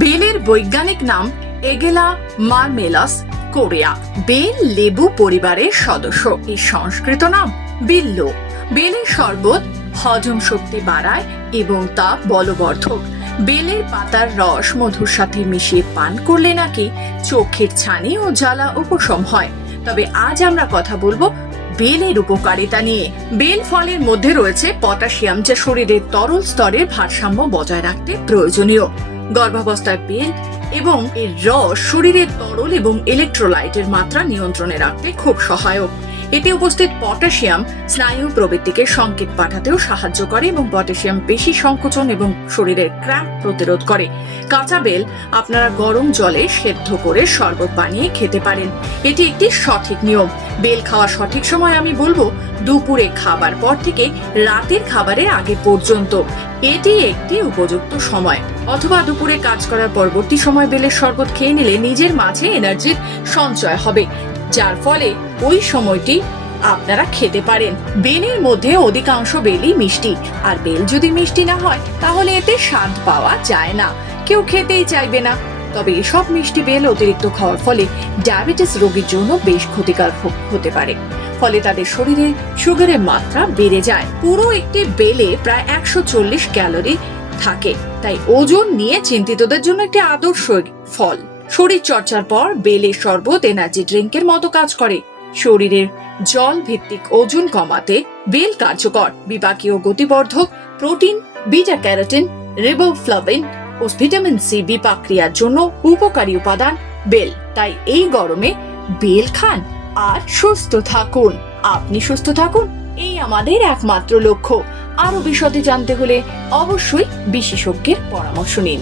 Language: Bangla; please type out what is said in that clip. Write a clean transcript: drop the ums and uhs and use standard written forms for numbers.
বেলের বৈজ্ঞানিক নাম এগেলা মারমেলাস কোরিয়া। বেল লেবু পরিবারের সদস্য। এর সংস্কৃত নাম বিল্ল। বেলের শরবত হজম শক্তি বাড়ায় এবং তা বলবর্ধক। বেলের পাতার রস মধুর সাথে মিশিয়ে পান করলে নাকি চোখের ছানি ও জ্বালা উপশম হয়। তবে আজ আমরা কথা বলবো বেলের উপকারিতা নিয়ে। বেল ফলের মধ্যে রয়েছে পটাশিয়াম, যা শরীরের তরল স্তরের ভারসাম্য বজায় রাখতে প্রয়োজনীয়। গর্ভাবস্থায় বেল এবং এর রস শরীরের তরল এবং ইলেকট্রোলাইটের মাত্রা নিয়ন্ত্রণে রাখতে খুব সহায়ক। এতে উপস্থিত পটাশিয়াম স্নায়ু প্রবৃত্তিকে সংকেত পাঠাতেও সাহায্য করে এবং পটাশিয়াম পেশি সংকোচন এবং শরীরের ক্র্যাম্প প্রতিরোধ করে। কাঁচা বেল আপনারা গরম জলে সেদ্ধ করে শরবত বানিয়ে খেতে পারেন। এটি একটি সঠিক নিয়ম। বেল খাওয়ার সঠিক সময় আমি বলবো দুপুরে খাবার পর থেকে রাতের খাবারের আগে পর্যন্ত। এটি একটি উপযুক্ত সময়। অথবা দুপুরে কাজ করার পরবর্তী সময় বেলের শরবত খেয়ে নিলে নিজের মাঝে এনার্জির সঞ্চয় হবে, যার ফলে ওই সময়টি আপনারা খেতে পারেন। বেলের মধ্যে অধিকাংশ বেলই মিষ্টি, আর বেল যদি মিষ্টি না হয় তাহলে এতে স্বাদ পাওয়া যায় না, কেউ খেতেই চাইবে না। তবে এসব মিষ্টি বেল অতিরিক্ত খাওয়ার ফলে ডায়াবেটিস রোগীর জন্য বেশ ক্ষতিকর হতে পারে। ফলে তাদের শরীরে সুগারের মাত্রা বেড়ে যায়। পুরো একটি বেলে প্রায় 140 ক্যালোরি থাকে, তাই ওজন নিয়ে চিন্তিতদের জন্য একটি আদর্শ ফল। শরীর চর্চার পর বেলের শরবত এনার্জি ড্রিঙ্কের মতো কাজ করে। শরীরের জল ভিত্তিক ওজন কমাতে বেল কার্যকর। বিপাকীয় গতিবর্ধক, প্রোটিন, বিটা ক্যারোটিন, রিবোফ্লাভিন ও ভিটামিন সি বিপাক ক্রিয়ার জন্য উপকারী উপাদান বেল। তাই এই গরমে বেল খান আর সুস্থ থাকুন। আপনি সুস্থ থাকুন, এই আমাদের একমাত্র লক্ষ্য। আরো বিশদে জানতে হলে অবশ্যই বিশেষজ্ঞের পরামর্শ নিন।